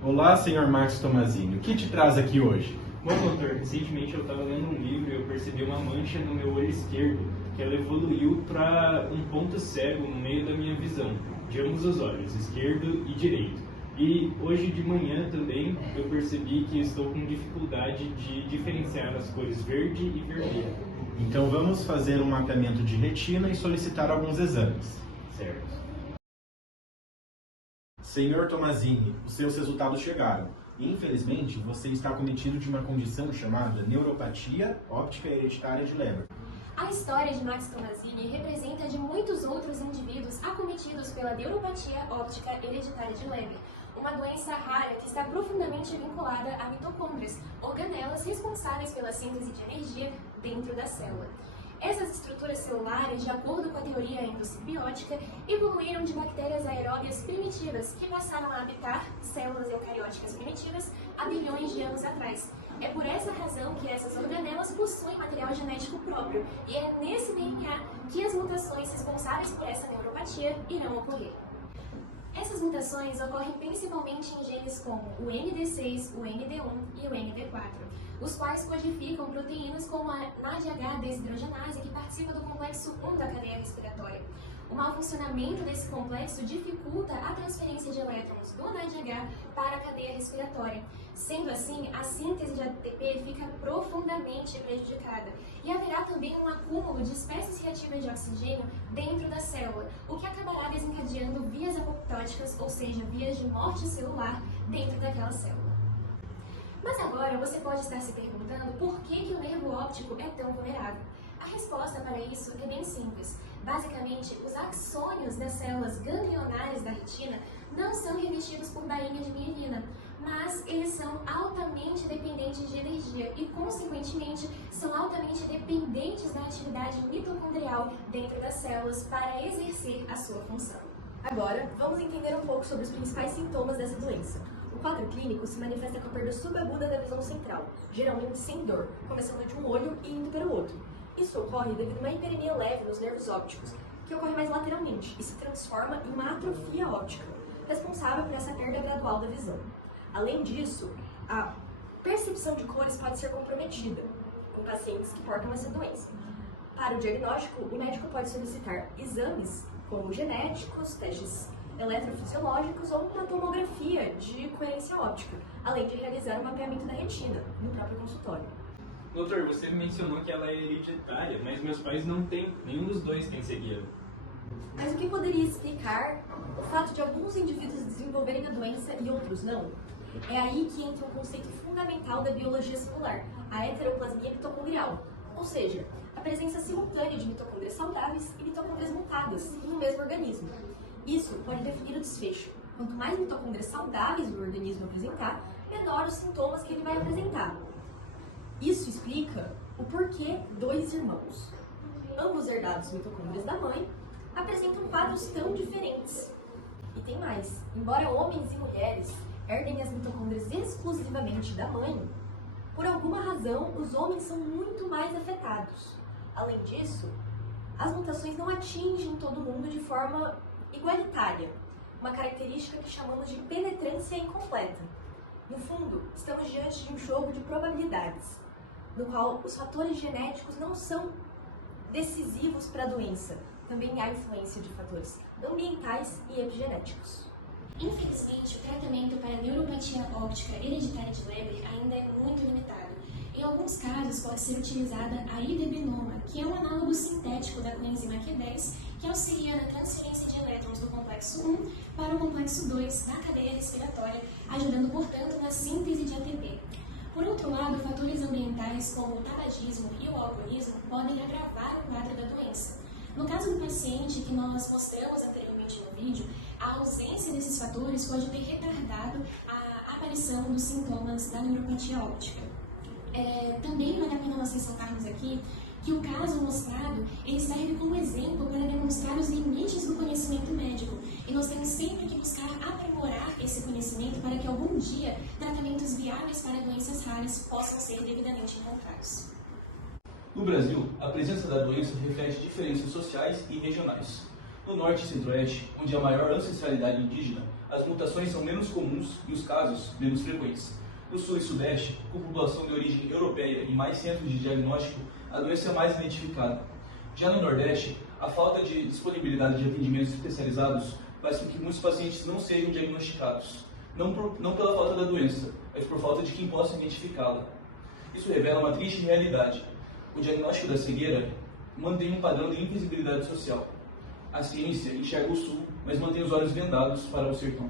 Olá, Sr. Max Tomazini. O que te traz aqui hoje? Bom, doutor, recentemente eu estava lendo um livro e eu percebi uma mancha no meu olho esquerdo, que ela evoluiu para um ponto cego no meio da minha visão, de ambos os olhos, esquerdo e direito. E hoje de manhã também eu percebi que estou com dificuldade de diferenciar as cores verde e vermelho. Então vamos fazer um mapeamento de retina e solicitar alguns exames. Certo. Sr. Tomazini, os seus resultados chegaram. E, infelizmente, você está cometido de uma condição chamada neuropatia óptica hereditária de Leber. A história de Max Tomazini representa a de muitos outros indivíduos acometidos pela neuropatia óptica hereditária de Leber, uma doença rara que está profundamente vinculada a mitocôndrias, organelas responsáveis pela síntese de energia dentro da célula. Essas estruturas celulares, de acordo com a teoria endossimbiótica, evoluíram de bactérias aeróbias primitivas que passaram a habitar células eucarióticas primitivas há bilhões de anos atrás. É por essa razão que essas organelas possuem material genético próprio, e é nesse DNA que as mutações responsáveis por essa neuropatia irão ocorrer. Essas mutações ocorrem principalmente em genes como o MD6, o MD1 e o MD4, os quais codificam proteínas como a NADH desidrogenase, que participa do complexo 1 da cadeia respiratória. O mau funcionamento desse complexo dificulta a transferência de elétrons do NADH para a cadeia respiratória. Sendo assim, a síntese de ATP fica profundamente prejudicada e haverá também um acúmulo de espécies reativas de oxigênio dentro da célula, o que acabará desencadeando vias apoptóticas, ou seja, vias de morte celular dentro daquela célula. Mas agora você pode estar se perguntando por que o nervo óptico é tão vulnerável. A resposta para isso é bem simples. Basicamente, os axônios das células ganglionares da retina não são revestidos por bainha de mielina, mas eles são altamente dependentes de energia e, consequentemente, são altamente dependentes da atividade mitocondrial dentro das células para exercer a sua função. Agora, vamos entender um pouco sobre os principais sintomas dessa doença. O quadro clínico se manifesta com a perda subaguda da visão central, geralmente sem dor, começando de um olho e indo para o outro. Isso ocorre devido a uma hiperemia leve nos nervos ópticos, que ocorre mais lateralmente e se transforma em uma atrofia óptica, responsável por essa perda gradual da visão. Além disso, a percepção de cores pode ser comprometida com pacientes que portam essa doença. Para o diagnóstico, o médico pode solicitar exames como genéticos, testes eletrofisiológicos ou uma tomografia de coerência óptica, além de realizar o mapeamento da retina no próprio consultório. Doutor, você mencionou que ela é hereditária, mas meus pais não têm, nenhum dos dois tem cegueira. Mas o que poderia explicar o fato de alguns indivíduos desenvolverem a doença e outros não? É aí que entra um conceito fundamental da biologia celular, a heteroplasmia mitocondrial, ou seja, a presença simultânea de mitocôndrias saudáveis e mitocôndrias mutadas em um mesmo organismo. Isso pode definir o desfecho. Quanto mais mitocôndrias saudáveis o organismo apresentar, menor os sintomas que ele vai apresentar. Isso explica o porquê dois irmãos, ambos herdados mitocôndrias da mãe, apresentam quadros tão diferentes. E tem mais, embora homens e mulheres herdem as mitocôndrias exclusivamente da mãe, por alguma razão os homens são muito mais afetados. Além disso, as mutações não atingem todo mundo de forma igualitária, uma característica que chamamos de penetrância incompleta. No fundo, estamos diante de um jogo de probabilidades, no qual os fatores genéticos não são decisivos para a doença. Também há influência de fatores ambientais e epigenéticos. Infelizmente, o tratamento para a neuropatia óptica hereditária de Leber ainda é muito limitado. Em alguns casos, pode ser utilizada a idebenoma, que é um análogo sintético da coenzima Q10, que auxilia na transferência de elétrons do complexo 1 para o complexo 2 na cadeia respiratória, ajudando, portanto, na síntese de ATP. Por outro lado, fatores ambientais como o tabagismo e o alcoolismo podem agravar o quadro da doença. No caso do paciente que nós mostramos anteriormente no vídeo, a ausência desses fatores pode ter retardado a aparição dos sintomas da neuropatia óptica. Também vale a pena nós ressaltarmos aqui que o caso mostrado, ele serve como exemplo para demonstrar os limites do conhecimento médico, e nós temos sempre que buscar aprimorar esse conhecimento para que algum dia tratamentos viáveis para doenças raras possam ser devidamente encontrados. No Brasil, a presença da doença reflete diferenças sociais e regionais. No Norte e Centro-Oeste, onde há maior ancestralidade indígena, as mutações são menos comuns e os casos menos frequentes. No Sul e Sudeste, com população de origem europeia e mais centros de diagnóstico, a doença é mais identificada. Já no Nordeste, a falta de disponibilidade de atendimentos especializados faz com que muitos pacientes não sejam diagnosticados, não pela falta da doença, mas por falta de quem possa identificá-la. Isso revela uma triste realidade. O diagnóstico da cegueira mantém um padrão de invisibilidade social. A ciência enxerga o Sul, mas mantém os olhos vendados para o sertão.